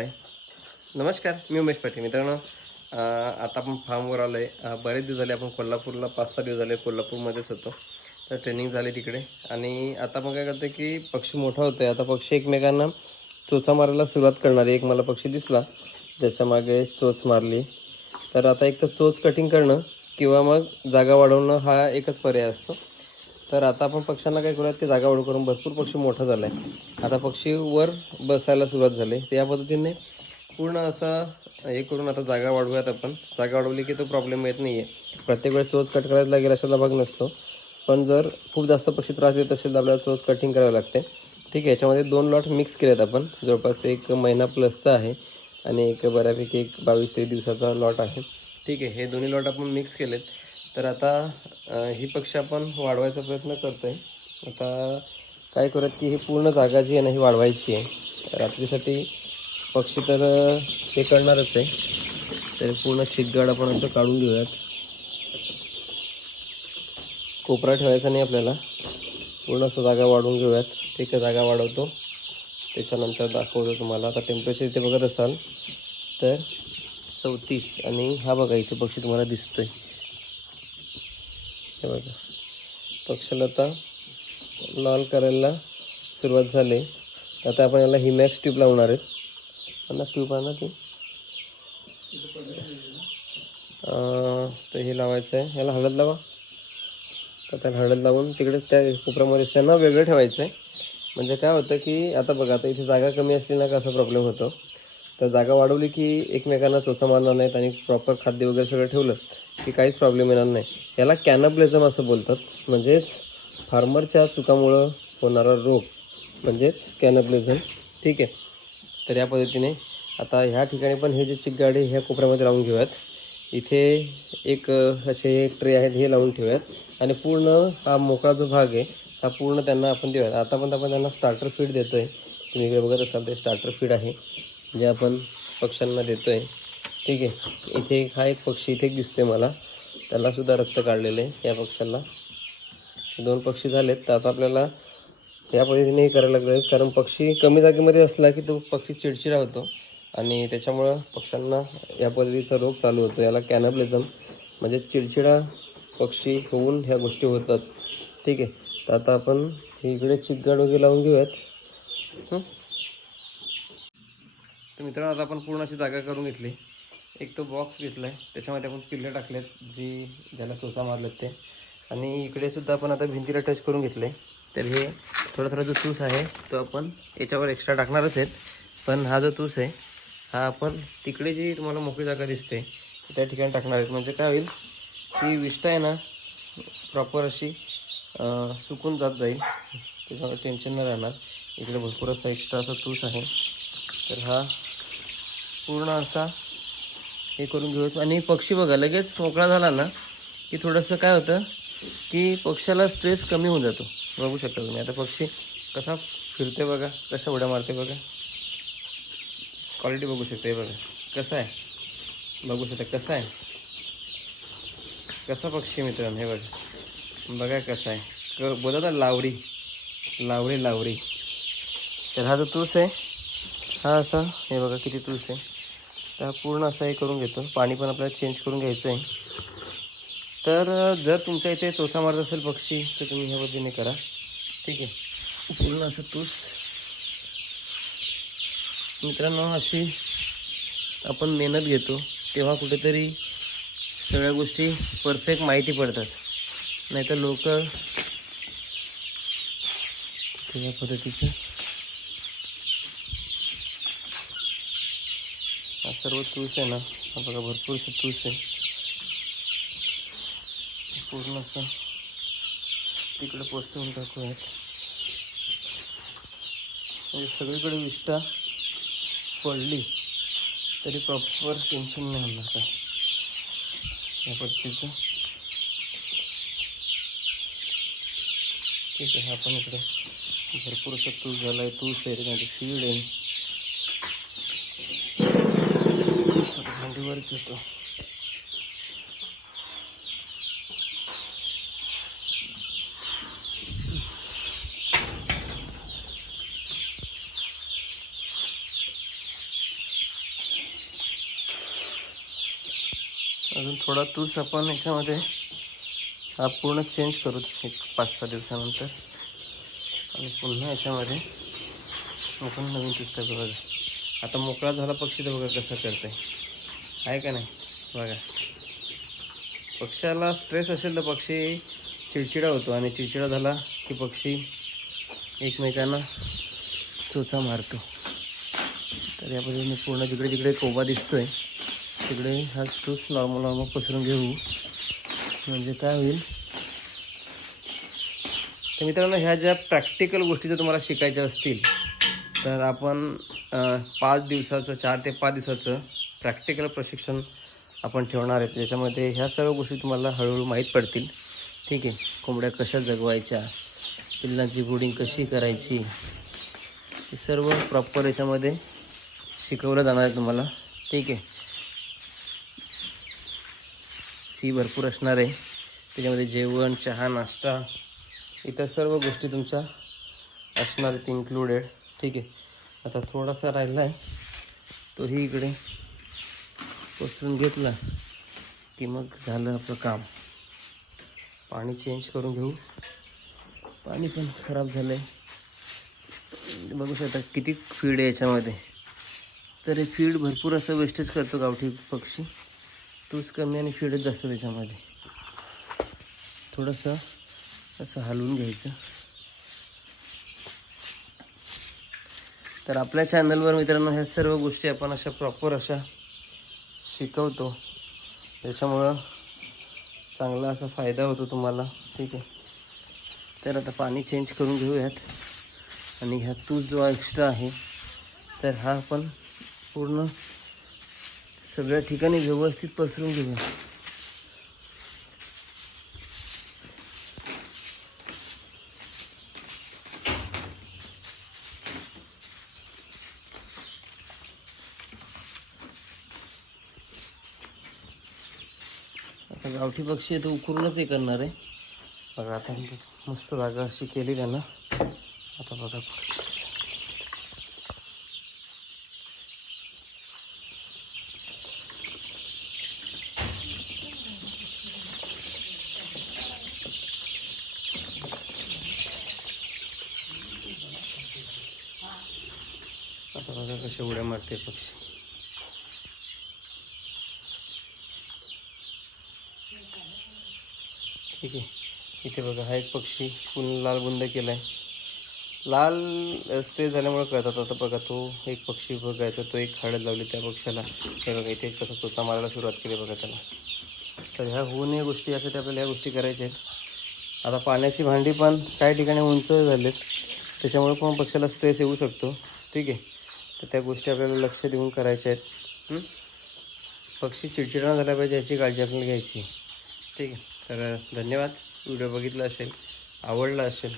आहे नमस्कार मी उमेश पाटील. मित्रांनो आता आपण फार्मवर आलो आहे बरेच दिवस झाले आपण कोल्हापूरला पाच सहा दिवस झाले कोल्हापूरमध्येच होतो. तर ट्रेनिंग झाली तिकडे. आणि आता आपण काय करतो की पक्षी मोठा होतो आहे आता पक्षी एकमेकांना चोचा मारायला सुरुवात करणार एक मला पक्षी दिसला ज्याच्यामागे चोच मारली. तर आता एक तर चोच कटिंग करणं किंवा मग जागा वाढवणं हा एकच पर्याय असतो. तर आता आपण पक्ष्यांना काय करूयात की जागा वाढू करून भरपूर पक्षी मोठा झाला आहे आता पक्षी वर बसायला सुरुवात झाली. तर या पद्धतीने पूर्ण असं हे करून आता जागा वाढवूयात आपण. जागा वाढवली की तो प्रॉब्लेम येत नाही आहे प्रत्येक वेळेस चोच कट करायला लागेल अशाचा भाग नसतो. पण जर खूप जास्त पक्षी त्रास देत असेल तर आपल्याला चोच कटिंग करावी लागते. ठीक आहे याच्यामध्ये दोन लॉट मिक्स केलेत आपण. जवळपास एक महिना प्लसचा आहे आणि एक बऱ्यापैकी एक बावीस तेवीस दिवसाचा लॉट आहे. ठीक आहे हे दोन्ही लॉट आपण मिक्स केलेत. तर आता ही पक्षी आपण वाढवायचा प्रयत्न करतो आहे आता काय करूयात की ही पूर्ण जागा जी आहे ना ही वाढवायची आहे. रात्रीसाठी पक्षी तर हे करणारच आहे. तर पूर्ण चिकगाड आपण असं काढून घेऊयात. कोपरा ठेवायचा नाही आपल्याला. पूर्ण असं जागा वाढवून घेऊयात. ठीक आहे जागा वाढवतो. त्याच्यानंतर दाखवतो तुम्हाला. आता टेम्परेचर इथे बघत असाल तर चौतीस. आणि हा बघा इथे पक्षी तुम्हाला दिसतोय. हे बघा. पक्षाला आता लाल करायला सुरुवात झाली. आता आपण याला हिमॅक्स ट्यूब लावणार आहेत. आणा ट्यूब आणा ती. तर हे लावायचं आहे. याला हळद लावा. तर त्याला हळद लावून तिकडे त्या कोपऱ्यामध्ये त्यांना वेगळं ठेवायचं आहे म्हणजे काय होतं की आता बघा आता इथे जागा कमी असली ना कसा प्रॉब्लेम होतो. तर जागा वाढवली की एकमेकांना चोचा मारणार नाहीत आणि प्रॉपर खाद्य वगैरे सगळं ठेवलं. की काहीच प्रॉब्लेम येणार नाही. याला कॅनब्लिझम असं बोलतात. म्हणजेच फार्मरच्या चुकामुळं होणारा रोग म्हणजेच कॅनब्लिझम ठीक आहे? तर या पद्धतीने आता ह्या ठिकाणी पण हे जे चिकगाडे ह्या कोपऱ्यामध्ये लावून घेऊयात. इथे एक असे ट्रे आहेत हे लावून ठेवूयात. आणि पूर्ण हा मोकळा जो भाग आहे हा पूर्ण त्यांना आपण देऊयात. आता पण आपण त्यांना स्टार्टर फीड देतो आहे तुम्ही इकडे बघत असाल ते स्टार्टर फीड आहे जे आपण पक्ष्यांना देतो आहे ठीक आहे. इथे एक हा एक पक्षी इथे एक मला. त्यालासुद्धा रक्त काढलेलं आहे या पक्ष्याला दोन पक्षी झालेत. तर आता आपल्याला या पद्धतीने हे करायला लागलं कारण पक्षी कमी जागेमध्ये असला की तो पक्षी चिडचिडा होतो. आणि त्याच्यामुळं पक्ष्यांना या पद्धतीचा रोग चालू होतो. याला कॅनबलिझम म्हणजे चिडचिडा पक्षी होऊन ह्या गोष्टी होतात. ठीक आहे. तर आता आपण इकडे चिकगाड वगैरे लावून घेऊयात. तर मित्रांनो आता आपण पूर्ण अशी जागा करून घेतली. एक तो बॉक्स घेतला आहे त्याच्यामध्ये आपण पिल्ले टाकलेत जी ज्याला चोसा मारलेत ते. आणि इकडे सुद्धा आपण आता भिंतीला टच करून घेतले तर हे थोडा थोडा जो तूस आहे तो आपण याच्यावर एक्स्ट्रा टाकणारच आहेत. पण हा जो तूस आहे हा आपण तिकडे जी तुम्हाला मोकळी जागा दिसते त्या ठिकाणी टाकणार आहेत. म्हणजे काय होईल ती विष्ठा आहे ना प्रॉपर अशी सुकून जात जाईल. त्याच्यामुळे टेन्शन न राहणार. इकडे भरपूर असा एक्स्ट्रा असा तूस आहे. तर हा पूर्ण असा हे करून घेऊ. आणि पक्षी बघा लगेच मोकळा झाला ना की थोडंसं काय होतं की पक्षाला स्ट्रेस कमी होऊन जातो. बघू शकता तुम्ही. आता पक्षी कसा फिरते बघा कशा उड्या मारते बघा. क्वालिटी बघू शकते बघा. कसा आहे? बघू शकता कसा आहे? कसा पक्षी आहे मित्रांनो हे बघा. बघा कसा आहे. क बोला ना लावडी लावडी लावडी तर हा जो तुळस आहे हा असा हे बघा किती तुळस आहे. तर पूर्ण असं हे करून घेतो. पाणी पण आपल्याला चेंज करून घ्यायचं आहे तर जर तुमच्या इथे चोचा मारत असेल पक्षी तर तुम्ही ह्या पद्धतीने करा. ठीक आहे? पूर्ण असं तूस. मित्रांनो अशी आपण मेहनत घेतो. तेव्हा कुठेतरी सगळ्या गोष्टी परफेक्ट माहिती पडतात. नाहीतर लोक या पद्धतीचं हा सर्व तुळस आहे ना. हा बघा भरपूरसं तुळस आहे. पूर्ण असं तिकडे पोचवून टाकूयात म्हणजे सगळीकडे विष्ठा पडली तरी प्रॉपर टेन्शन नाही होणार का या पद्धतीचं. ठीक आहे आपण इकडे भरपूर असं तूस झाला आहे तूस आहे त्याच्यामध्ये फीड आहे. वर घेतो अजून थोडा तूस आपण याच्यामध्ये हा पूर्ण चेंज करू एक पाच सहा दिवसानंतर. आणि पुन्हा याच्यामध्ये आपण नवीन तूस टाकू बघा. आता मोकळा झाला पक्षी तर बघा कसा करते आहे का नाही? बघा. पक्ष्याला स्ट्रेस असेल तर पक्षी चिडचिडा होतो आणि चिडचिडा झाला की पक्षी एकमेकांना चोचा मारतो. तर या पद्धतीने पूर्ण जिकडे जिकडे कोबा दिसतोय तिकडे हा स्टूस नॉर्मल नॉर्मल पसरून घेऊ. म्हणजे काय होईल? तर मित्रांनो ह्या ज्या प्रॅक्टिकल गोष्टी जर तुम्हाला शिकायच्या असतील तर आपण पाच दिवसाचं चार ते पाच दिवसाचं प्रॅक्टिकल प्रशिक्षण आपण ठेवणार आहेत. ज्याच्यामध्ये ह्या सर्व गोष्टी तुम्हाला हळूहळू माहीत पडतील. ठीक आहे. कोंबड्या कशा जगवायच्या? पिल्लांची ब्रुडिंग कशी करायची? हे सर्व प्रॉपर याच्यामध्ये शिकवलं जाणार आहे तुम्हाला. ठीक आहे. फी भरपूर असणार आहे. त्याच्यामध्ये जेवण चहा नाश्ता इतर सर्व गोष्टी तुमच्या असणार आहेत इन्क्लुडेड ठीक आहे. आता थोडासा राहिला आहे तोही इकडे पसरून घेतला की मग झालं आपलं काम. पाणी चेंज करून घेऊ. पाणी पण खराब झालं आहे बघू शकता किती फीड आहे याच्यामध्ये. तर हे फीड भरपूर असं वेस्टेज करतो गावठी पक्षी. तूच कमी आणि फीडच जास्त त्याच्यामध्ये. थोडंसं असं हलवून घ्यायचं. तर आपल्या चॅनलवर मित्रांनो ह्या सर्व गोष्टी आपण अशा प्रॉपर अशा शिकवतो. त्याच्यामुळं चांगला असा फायदा होतो तुम्हाला. ठीक आहे. तर आता पाणी चेंज करून घेऊयात. आणि ह्या तूज जो एक्स्ट्रा आहे तर हा आपण पूर्ण सगळ्या ठिकाणी व्यवस्थित पसरून घेऊया. गावठी पक्षी आहे तो उकरूनच हे करणार आहे. बघा आता मस्त जागा अशी केली त्यांना. आता बघा. पक्षी आता बघा कसे उड्या मारते पक्षी. ठीक आहे. इथे बघा हा एक पक्षी. पूर्ण लाल बुंद केला आहे लाल स्टे झाल्यामुळे कळतात. आता बघा तो एक पक्षी बघायचा तो एक हळद लावली त्या पक्षाला हे बघा इथे कसं चोचा मारायला सुरुवात केली बघा त्याला. तर ह्या होऊ नये गोष्टी असतात आपल्याला ह्या गोष्टी करायच्या आहेत. आता पाण्याची भांडी पण काही ठिकाणी उंच झालेत. त्याच्यामुळे पण पक्षाला स्ट्रेस येऊ शकतो. ठीक आहे. तर त्या गोष्टी आपल्याला लक्ष देऊन करायच्या आहेत. पक्षी चिडचिडा झाला पाहिजे याची काळजी आपल्याला घ्यायची ठीक आहे. तर धन्यवाद. व्हिडिओ बघितला असेल आवडला असेल